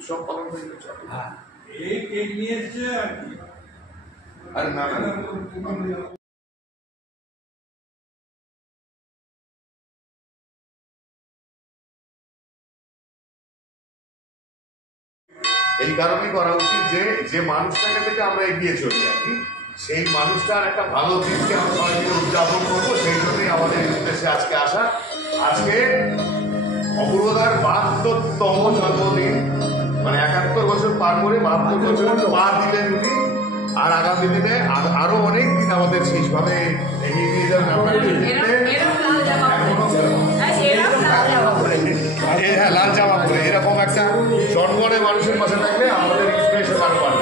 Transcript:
উৎসব পালন করতে চলে। এই নিয়েছে আর কি। আর না এই কারণেই করা উচিত যে যে মানুষটাকে থেকে আমরা এগিয়ে চলি আর কি, সেই মানুষটার একটা ভালো দিনকে আমরা সবাই মিলে উদযাপন করবো। সেই জন্যই আমাদের উদ্দেশ্যে আজকে আসা। আজকে অপূর্বদার ৭২তম জন্মদিন, মানে ৭১ বছর পার করে ৭২ বছর পা দিলেন উনি। আর আগামী দিনে আরো অনেক দিন আমাদের সেইভাবে এগিয়ে নিয়ে যাওয়ার ব্যাপারটা হ্যাঁ লাল জামা পরে এরকম একটা জন্মনে মানুষের পাশে থাকলে আমাদের ইন্সপিরেশন আরো বাড়বে।